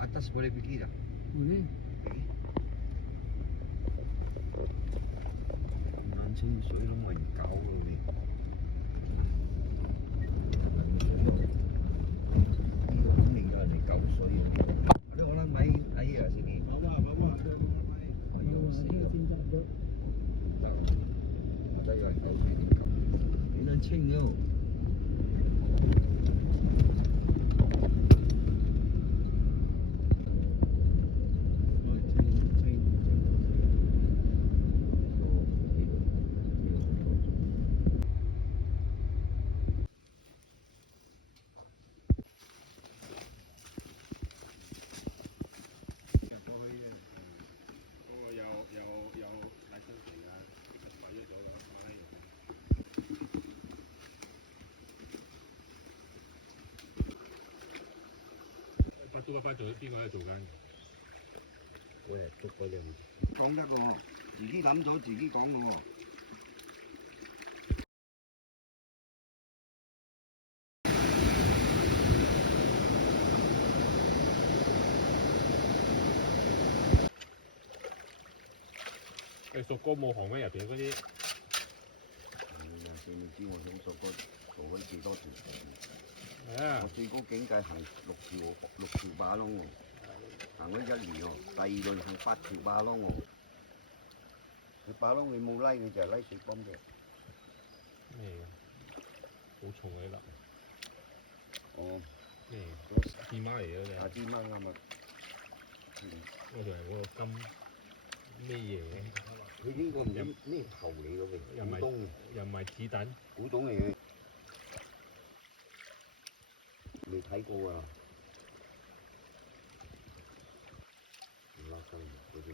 Atas boleh pergi tak? Boleh. Nan清水都冇人搞嘅喎。肯定有人嚟搞水嘅。你可能買啊sini。Bawa, ada. Ada yang tahu sini. Ini nan清嘅。8做邊個喺度做緊？我係捉嗰樣講得喎，自己諗咗自己講嘅喎。你屬哥冇行咩入邊嗰啲？你知我想屬哥做緊幾多條？係啊，我最高境界行六條馬窿喎，行咗1年喎，第2輪行8條馬窿喎。佢馬窿你冇拉，佢就係拉水泵嘅。咩嘅？好重嘅粒。哦。咩？芝麻嚟嘅啫。芝麻啱啊。我以為嗰個金咩嘢嘅？佢呢個唔知咩頭嚟嘅喎，古董又唔係子彈。古董嚟嘅。未睇過啊！唔拉筋，佢哋